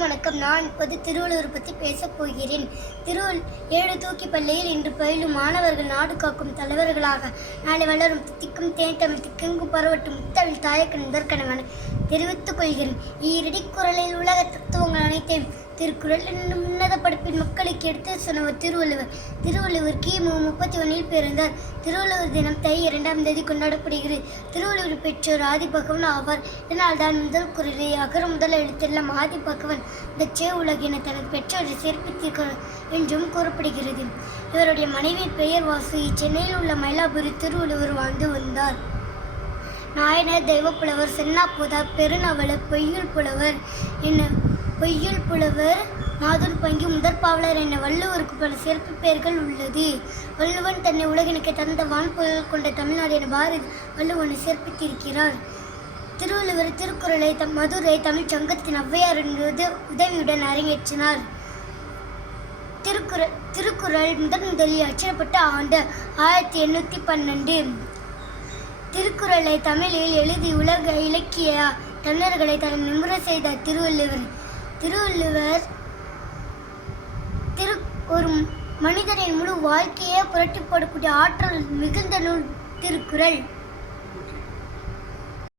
வணக்கம். நான் இப்போது திருவள்ளுவர் பற்றி பேசப் போகிறேன். ஏழு தூக்கி பள்ளியில் இன்று பயிலும் மாணவர்கள் நாடு காக்கும் தலைவர்களாக நாளை வளரும் திக்கும் தேன் தமிழ் திக்கெங்கும் பரவட்டும் முத்தமிழ் தாயக்க முதற்கனவென தெரிவித்துக் கொள்கிறேன். ஈரடிக்குறளில் உலக தத்துவங்கள் அனைத்தையும் திருக்குறள் என்னும் உன்னத படைப்பின் மக்களுக்கு எடுத்து சொன்னவர் திருவள்ளுவர் கிமு 31 பிறந்தார். திருவள்ளுவர் தினம் தை 2ஆம் தேதி கொண்டாடப்படுகிறது. திருவள்ளுவர் பெற்றோர் ஆதிபகவன் ஆவார். இதனால் தான் முதல் குறளை அகர முதல் எழுத்தெல்லாம் ஆதிபகவன் தச்சே உலகின தனது பெற்றோரை சேர்ப்பித்திருக்கிறார் என்றும் கூறப்படுகிறது. இவருடைய மனைவி பெயர் வாசு. சென்னையில் உள்ள மயிலாபுரி திருவள்ளுவர் வாழ்ந்து வந்தார். நாயனர், தெய்வப்புலவர், சென்னாப்புதார், பெருநவலர், பொய்யுள் புலவர், மாதுர் பங்கி, முதற்பாவலர் என வள்ளுவருக்கு பல சிறப்பு பெயர்கள் உள்ளது. வள்ளுவன் தன்னை உலகினுக்கு தந்த வான்புகழ் கொண்ட தமிழ்நாடு என பாரதி வள்ளுவனை சிறப்பித்திருக்கிறார். திருவள்ளுவர் திருக்குறளை மதுரை தமிழ் சங்கத்தின் ஔவையார் உதவியுடன் அரங்கேற்றினார். திருக்குறள் முதலில் அச்சிடப்பட்ட ஆண்டு 1812. திருக்குறளை தமிழில் எழுதி உலக இலக்கிய தமிழர்களை தன் நிமிர செய்த திருவள்ளுவர் ஒரு மனிதனின் முழு வாழ்க்கையே புரட்டி போடக்கூடிய ஆற்றல் மிகுந்த நூல் திருக்குறள்.